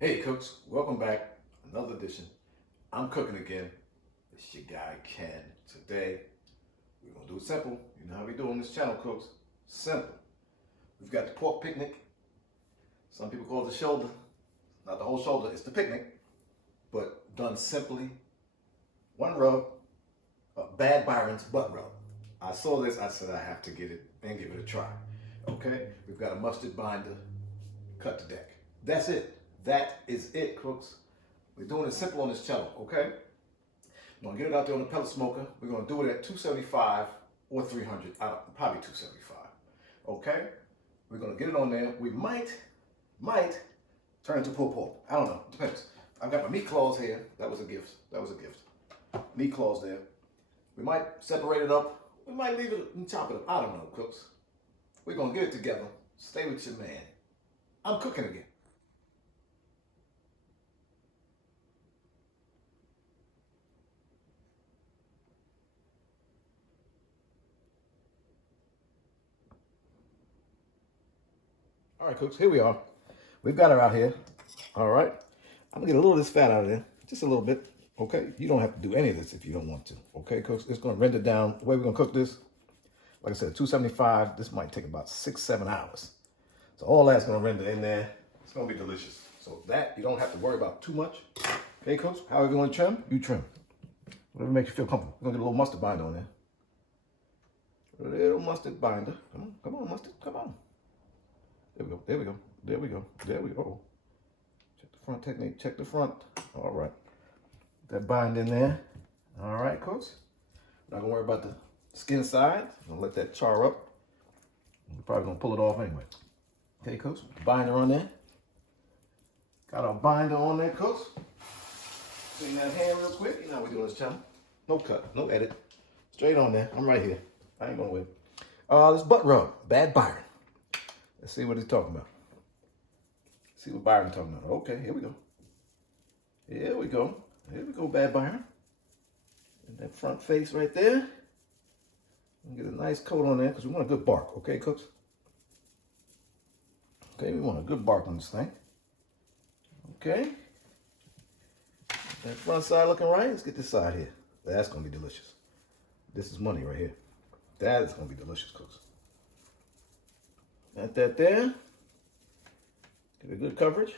Hey cooks, welcome back. Another edition. I'm cooking again. It's your guy Ken. Today we're gonna do it simple. You know how we do on this channel, cooks. Simple. We've got the pork picnic. Some people call it the shoulder. Not the whole shoulder, it's the picnic. But done simply. One rub of Bad Byron's butt rub. I saw this, I said I have to get it and give it a try. Okay? We've got a mustard binder, cut to deck. That's it. That is it, cooks. We're doing it simple on this channel, okay? I'm gonna get it out there on the pellet smoker. We're gonna do it at 275 or 300, probably 275, okay? We're gonna get it on there. We might turn it to pulled pork. I don't know, depends. I've got my meat claws here. That was a gift, Meat claws there. We might separate it up. We might leave it and chop it up. I don't know, cooks. We're gonna get it together. Stay with your man. I'm cooking again. All right, cooks, here we are. We've got her out here. All right. I'm gonna get a little of this fat out of there, just a little bit. Okay. You don't have to do any of this if you don't want to. Okay, cooks. It's gonna render down. The way we're gonna cook this, like I said, 275. This might take about 6-7 hours. So all that's gonna render in there. It's gonna be delicious. So that you don't have to worry about too much. Okay, cooks. However you want to trim, you trim. Whatever makes you feel comfortable. We're gonna get a little mustard binder on there. A little mustard binder. Come on, mustard. Come on. There we go. Check the front technique, check the front. All right. That bind in there. All right, cooks. Not gonna worry about the skin side. I'm gonna let that char up. We're probably gonna pull it off anyway. Okay, cooks, binder on there. Got our binder on there, cooks. Clean that hand real quick. You know how we do on this channel. No cut, no edit. Straight on there. I'm right here. I ain't gonna wait. This butt rub, Bad Byron. Let's see what he's talking about. See what Byron's talking about. Okay, here we go. Here we go, Bad Byron. And that front face right there. And get a nice coat on there because we want a good bark. Okay, cooks? Okay, we want a good bark on this thing. Okay. That front side looking right. Let's get this side here. That's going to be delicious. This is money right here. That is going to be delicious, cooks. Got that there. Get a good coverage.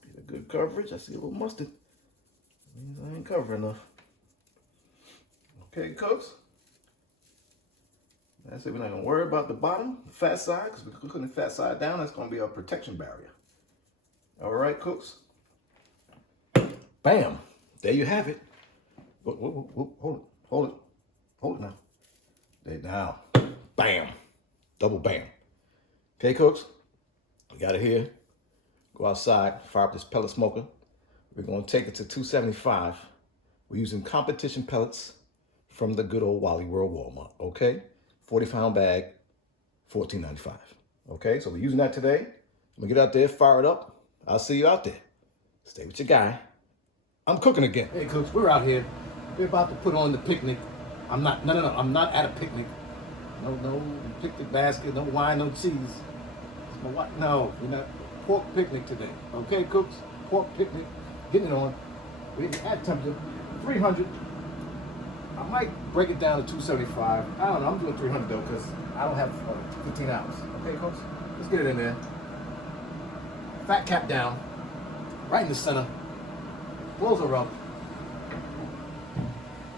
Get a good coverage. I see a little mustard. Means I ain't covering enough. Okay, cooks. That's it. We're not going to worry about the bottom, the fat side, because we're cooking the fat side down. That's going to be our protection barrier. All right, cooks. Bam. There you have it. Whoa, hold it now. There now. Bam. Double bam. Okay, cooks. We got it here. Go outside, fire up this pellet smoker. We're going to take it to 275. We're using competition pellets from the good old Wally World Walmart. Okay? 40-pound bag, $14.95. Okay? So we're using that today. I'm going to get out there, fire it up. I'll see you out there. Stay with your guy. I'm cooking again. Hey, cooks, we're out here. We're about to put on the picnic. I'm not at a picnic. No picnic basket, no wine, no cheese. No, we're not. Pork picnic today. Okay, cooks? Pork picnic. Getting it on. We're at temperature 300. I might break it down to 275. I don't know. I'm doing 300 though because I don't have 15 hours. Okay, cooks? Let's get it in there. Fat cap down. Right in the center. Close her up.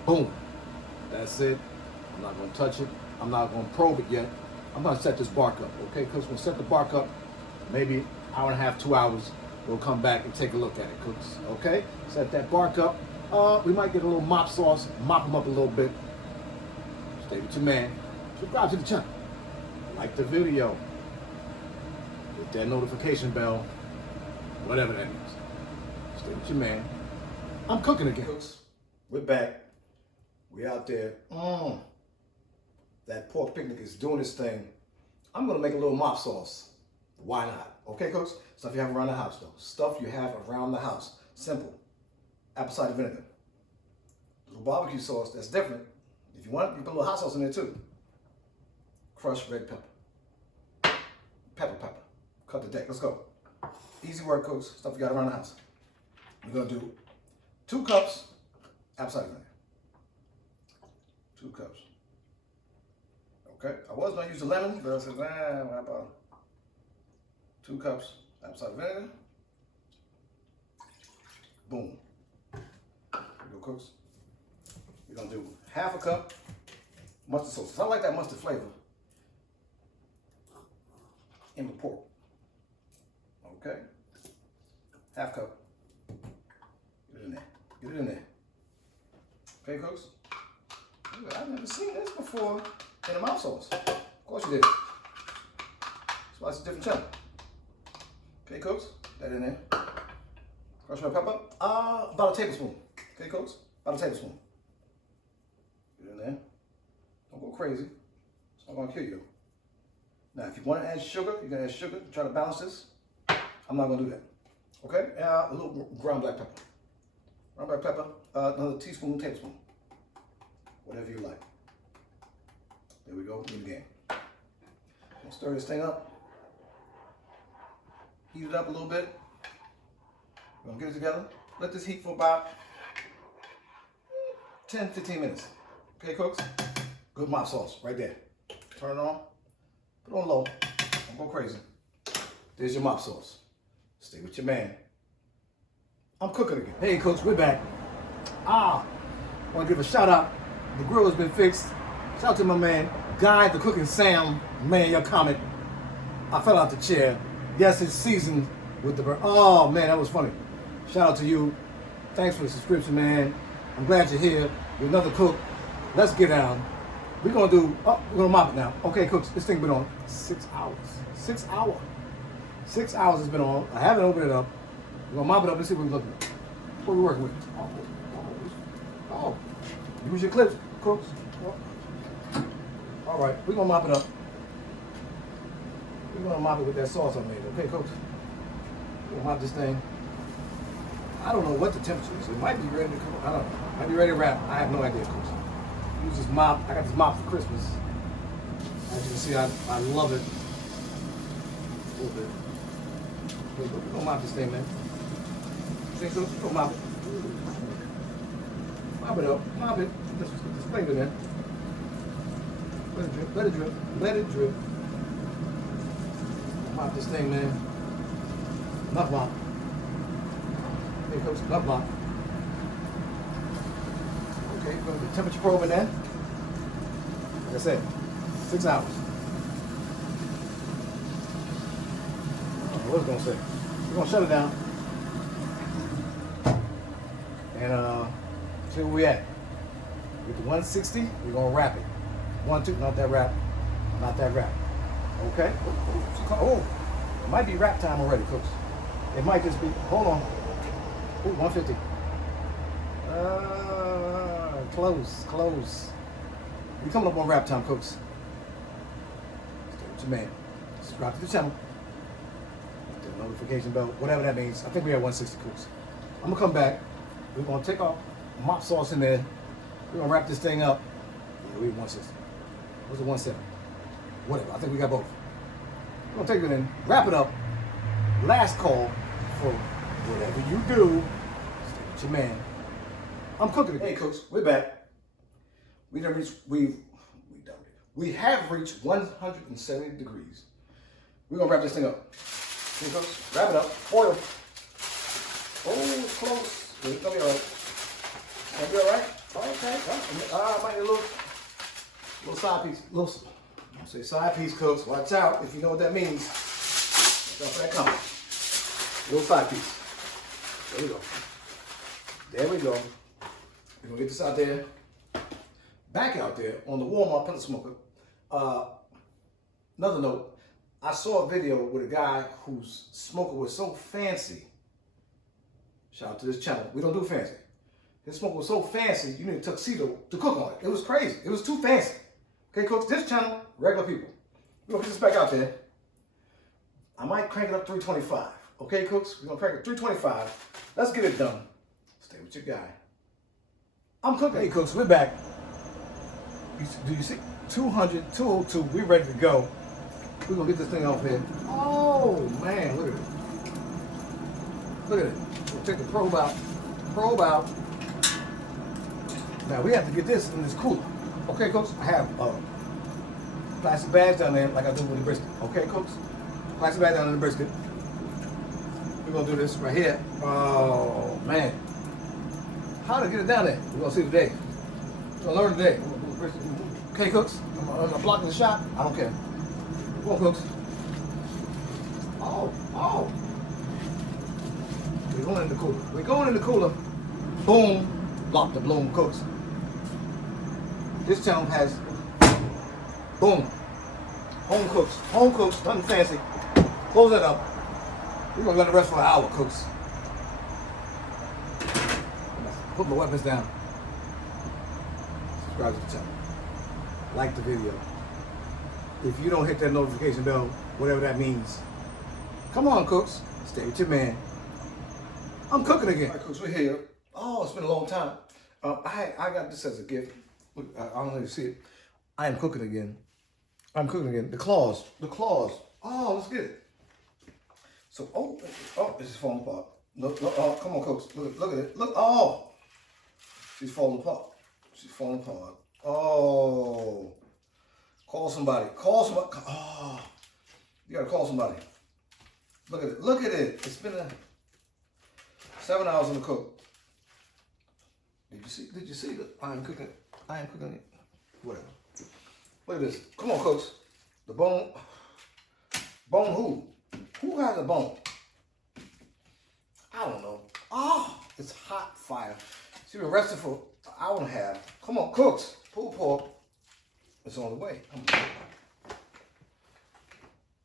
Boom. That's it. I'm not going to touch it. I'm not going to probe it yet. I'm going to set this bark up, okay? Cooks, we'll set the bark up, maybe hour and a half, 2 hours. We'll come back and take a look at it, cooks, okay? Set that bark up. We might get a little mop sauce, mop them up a little bit. Stay with your man. Subscribe to the channel. Like the video. Hit that notification bell. Whatever that means. Stay with your man. I'm cooking again. Cooks, we're back. We out there. That pork picnic is doing its thing. I'm gonna make a little mop sauce. Why not? Okay, cooks? Stuff you have around the house, though. Stuff you have around the house. Simple. Apple cider vinegar. A little barbecue sauce, that's different. If you want, you put a little hot sauce in there too. Crushed red pepper. Pepper. Cut the deck, let's go. Easy work, cooks. Stuff you got around the house. We're gonna do 2 cups apple cider vinegar. 2 cups. Okay. I was gonna use the lemon, but I said, how about 2 cups apple cider vinegar. Boom. Here we go, cooks. We're gonna do half a cup mustard sauce. I like that mustard flavor in the pork. Okay. Half cup. Get it in there. Get it in there. Okay, cooks? I've never seen this before in a mouth sauce. Of course you did. That's why it's a different channel. Okay, cooks? That in there. Crushed red pepper. About a tablespoon. Okay, cooks? About a tablespoon. Get it in there. Don't go crazy. It's not gonna kill you. Now, if you want to add sugar, you can add sugar. Try to balance this. I'm not gonna do that. Okay? A little ground black pepper. Ground black pepper. Another teaspoon, tablespoon. Whatever you like. There we go. New game. Gonna stir this thing up. Heat it up a little bit. We're gonna get it together. Let this heat for about 10-15 minutes. Okay, cooks? Good mouth sauce right there. Turn it on. Put it on low. Don't go crazy. There's your mouth sauce. Stay with your man. I'm cooking again. Hey, cooks, we're back. I want to give a shout out. The grill has been fixed. Shout out to my man, Guy, the cooking Sam. Man, your comment. I fell out the chair. Yes, it's seasoned with the burn. Oh, man, that was funny. Shout out to you. Thanks for the subscription, man. I'm glad you're here. You're another cook. Let's get down. We're going to do, we're going to mop it now. Okay, cooks, this thing been on 6 hours. 6 hours. 6 hours it's been on. I haven't opened it up. We're going to mop it up and see what we're looking at. What we're working with. Oh. Use your clips, cooks. All right, we're going to mop it up. We're going to mop it with that sauce I made. Okay, cooks? We're going to mop this thing. I don't know what the temperature is. It might be ready to cook. I don't know. It might be ready to wrap. I have no idea, cooks. Use this mop. I got this mop for Christmas. As you can see, I love it. A little bit. Okay, we're going to mop this thing, man. Think so? We're going to mop it. Mop it up. Mop it. Just finger there. Let it drip. Let it drip. Let it drip. Mop this thing, man. Enough mop. Here comes enough mop. Okay, we're going to do temperature probe in there. Like I said, 6 hours. I don't know what it's going to say. We're going to shut it down. And see where we at. With the 160, we're going to wrap it. 1, 2, not that wrap. Not that wrap. Okay? Oh, it might be wrap time already, cooks. It might just be, hold on. Ooh, 150. Close. We coming up on wrap time, cooks. Stay with your man. Subscribe to the channel. Hit the notification bell, whatever that means. I think we have 160, cooks. I'm gonna come back. We're gonna take our mop sauce in there. We're gonna wrap this thing up. Yeah, we have 160. What's it, 170? Whatever. I think we got both. We're gonna take it in, wrap it up. Last call for whatever you do. Stay with your man. I'm cooking again. Hey, cooks, we're back. We have reached 170 degrees. We're gonna wrap this thing up. Here, cooks, wrap it up. Oil. Oh, it's close. It's gonna be all right. It's gonna be all right. Okay. Might need a little side piece. I say side piece, cooks. Watch out if you know what that means. Watch out for that coming. Little side piece. There we go. There we go. We're gonna get this out there. Back out there on the Walmart pellet smoker. Another note, I saw a video with a guy whose smoker was so fancy. Shout out to this channel. We don't do fancy. His smoker was so fancy, you need a tuxedo to cook on it. It was crazy. It was too fancy. Okay, cooks, this channel, regular people. We're gonna put this back out there. I might crank it up 325. Okay, cooks? We're gonna crank it 325. Let's get it done. Stay with your guy. I'm cooking. Hey, cooks, we're back. Do you see? 200, 202, we're ready to go. We're gonna get this thing off here. Oh, man, look at it. Look at it. We'll take the probe out. Probe out. Now we have to get this in this cooler. Okay, cooks? I have plastic bags down there like I do with the brisket. Okay, cooks? Plastic bag down in the brisket. We're gonna do this right here. Oh man. How to get it down there? We're gonna see today. We're gonna learn today. Okay, cooks? I'm blocking the shot. I don't care. Come on, cooks. Oh. We're going in the cooler. We're going in the cooler. Boom. Block the bloom, cooks. This channel has boom. Home cooks. Home cooks. Nothing fancy. Close that up. We're gonna let it rest for an hour, cooks. Put my weapons down. Subscribe to the channel. Like the video. If you don't hit that notification bell, whatever that means, come on, cooks. Stay with your man. I'm cooking again. All right, cooks, we're here. Oh, it's been a long time. I got this as a gift. Look, I don't know if you see it. I am cooking again. I'm cooking again. The claws. Oh, let's get it. So, this is falling apart. Look, come on, cooks. Look at it. Look, oh. She's falling apart. Oh. Call somebody. Oh. You gotta call somebody. Look at it. It's been 7 hours in the cook. Did you see that? I am cooking it. Whatever. Look at this. Come on, cooks. The bone. Bone who? Who has a bone? I don't know. Oh, it's hot fire. She's been resting for an hour and a half. Come on, cooks. Pulled pork. It's on the way.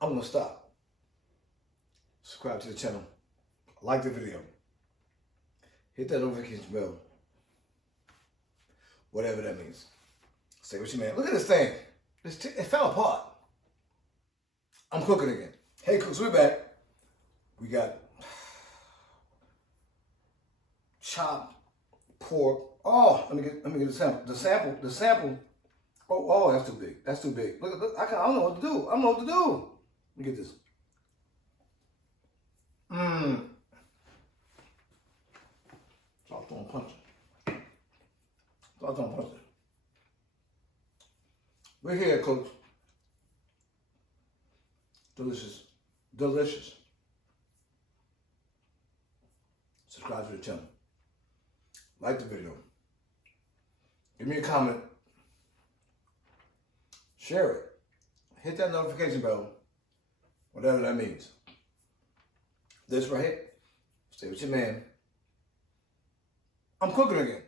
I'm gonna stop. Subscribe to the channel. Like the video. Hit that notification bell. Whatever that means. Stay with your man. Look at this thing. It fell apart. I'm cooking again. Hey, cooks, we're back. We got chopped pork. Oh, let me get the sample. The sample. Oh, that's too big. That's too big. Look. I don't know what to do. Let me get this. Soft on punch. We're here, cooks. Delicious. Subscribe to the channel. Like the video. Give me a comment. Share it. Hit that notification bell. Whatever that means. This right here. Stay with your man. I'm cooking again.